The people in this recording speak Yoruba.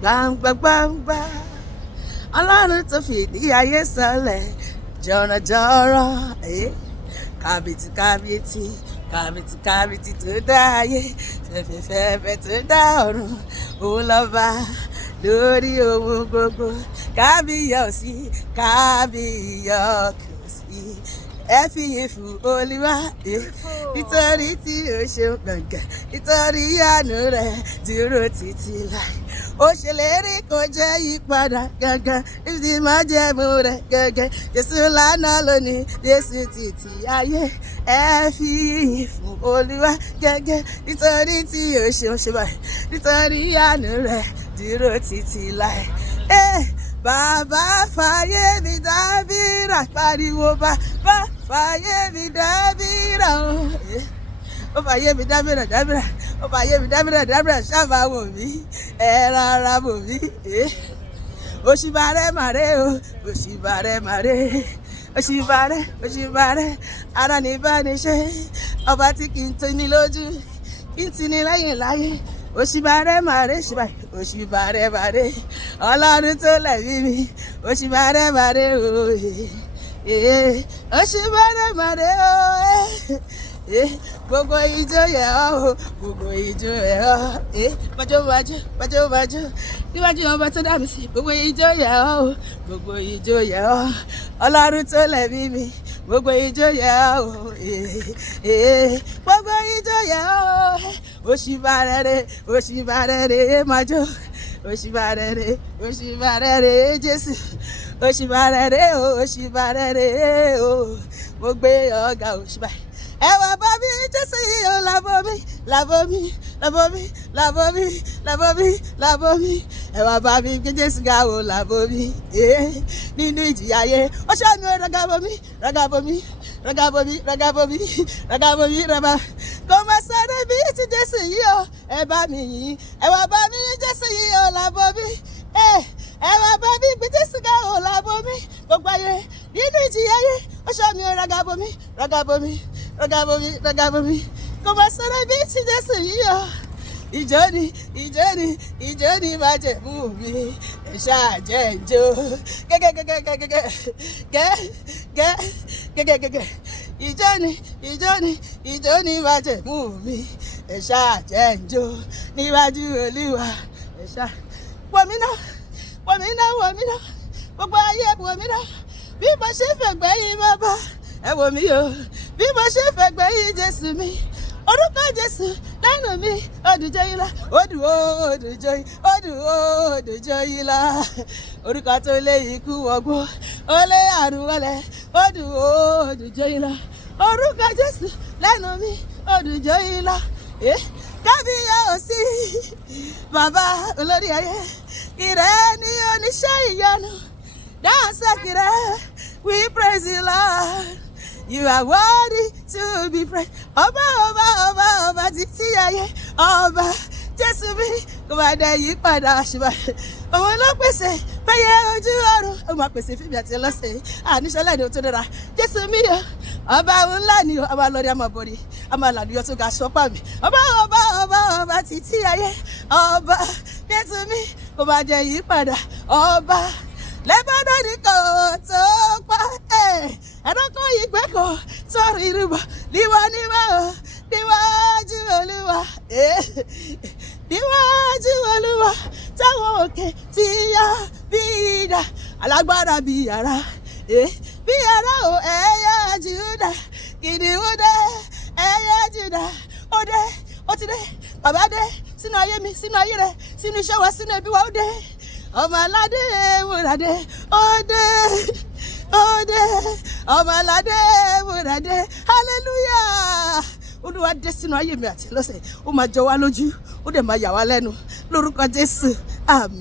Gbangba gbangba, Olorun tó fìdí ayé sọlẹ̀, jọ̀rọ̀jọ̀rọ̀, kábìtì kábìtì, kábìtì kábìtì tó dá ayé, fẹ̀fẹ̀fẹ̀fẹ̀ tó dá ọ̀run, òun lọ́ba lórí ohun gbogbo, kábíyọ̀sí, kábíyọ̀sí. Ẹ fìyìn fún Olúwa, nítorí tí ó ṣeun gbọ̀ngàn, nítorí àánú rẹ̀ dúró títí láì. Ó ṣèlérí kò jẹ́ yípadà gangan, níbi májẹ̀mú rẹ̀ gangan. Jésù lánàá lónìí, Jésù títí ayé. Ẹ fìyìn fún Olúwa gangan, nítorí tí ó ṣeun ṣe báyìí, nítorí àánú rẹ̀ dúró títí láì. Bàbá fàyè mi dábìrà, pariwo bàbá fàyè mi dábìrà o. Ó fàyè mi dábìrà dábìrà, ó fàyè mi dábìrà dábìrà, ṣáàbà wò mí, ẹ rárá wò mí. Òṣìbàrẹ̀ màrè o, òṣìbàrẹ̀ màrè, òṣìbàrẹ̀, ara ní bá ní ṣe, ọba tí kì í tini lójú, kì í tini lẹ́yìn láyé. Òṣìbàrẹ̀ màrè ṣìbàrẹ̀, òṣìbàrẹ̀ màrè, Ọlọ́run tó lẹ̀mí mi, òṣìbàrẹ̀ màrè o, òṣìbàrẹ̀ màrè o, gbogbo ijó yẹ ọ́ o, gbogbo ijó yẹ ọ́, bájó, níwájú ọba tó dá mi sí, gbogbo ijó yẹ ọ́ o, gbogbo ijó yẹ ọ́, Ọlọ́run tó lẹ̀mí mi, gbogbo ijó yẹ ọ́ o, gbogbo ijó yẹ ọ́ o. Òṣìbàrẹ̀ májò, òṣìbàrẹ̀ Jésù, òṣìbàrẹ̀ o, mo gbé ọ̀gá òṣìbàrẹ̀. Ẹ wá bá mi Jésù yìí o, lábọ́ mi, ẹ wá bá mi gbé Jésù ga o, lábọ́ mi, nínú ìjìyà ayé, ó ṣọ́ mi ragabo mi, kò má sáré bí ti Jésù yìí o, ẹ bá mi yìn, ẹ wá bá mi Jésù yìí o, lábọ́ mi, ẹ wá bá mi gbé Jésù ga o, lábọ́ mi, gbogbo ayé nínú ìjìyà ayé, ó ṣọ́ mi ragabo mi, kò má sáré bí ti Jésù yìí o. Ìjó ni májẹ̀mú mi, ẹ ṣáà jẹ́ n jó, gẹ́gẹ́gẹ́gẹ́gẹ́. Ìjó ni májẹ̀mú mi, ẹ ṣáà jẹ́ n jó, níwájú Olúwa, ẹ ṣáà. Wò mí náà, gbogbo ayé wò mí náà, bí mo ṣe fẹ̀gbẹ́ yìí bàbá, ẹ wò mí o, bí mo ṣe fẹ̀gbẹ́ yìí Jésù mi. Orúkọ Jésù lẹ́nu mi, odùjọ́ yìí la, odùjọ́ yìí la. Orúkọ tó lé ikú wọgbó, ó lé àrùn wọlé, odùjọ́ yìí la. Orúkọ Jésù lẹ́nu mi, odùjọ́ yìí la. Kábíyọ̀sí, bàbá olórí ayé, ìrẹ́ ni oníṣẹ́ ìyanu, dáńsẹ́ kìrẹ́, we praise you Lord. You are worthy to be praised. Ọba títí ayé, ọba Jésù mi, kò máa dẹ̀ yí padà ṣùgbọ́n òun ló pèsè fẹ́yẹ ojú ọ̀run, ó máa pèsè fíbi àti ẹlọ́sẹ̀ àníṣẹ́lẹ̀ ni ó tó dára. Jésù mi o, ọba ńlá ni o, ọba lórí àmàbọ̀rí, àmàlàdúyọ tó ga sọ́pà mi. Ọba títí ayé, ọba Jésù mi, kò máa dẹ̀ yí padà, ọba lẹ́bàdàn kò tó pa, ẹ̀dọ́kọ̀ ìgbẹ́ kò sọ̀rọ̀ ìrúbọ, níwájú Olúwa, táwọn òkè ti yá bí idà, alágbára bí yàrá, bí yàrá o, ẹ̀yà Júdà, kìnìún dé, ẹ̀yà Júdà, ó dé, ó ti dé, bàbá dé, sínú ayé mi, sínú ayé rẹ, sínú iṣẹ́ wa, sínú ẹbí wa, ó dé. Ọmọ aládé wúradé, òde, ọmọ aládé wúradé, hallelujah. Olúwa dé sínú ayé mi àti lọ́sẹ̀, ó máa jọ wá lójú, ó dẹ̀ máa yà wá lẹ́nu, lórúkọ Jésù, àmín.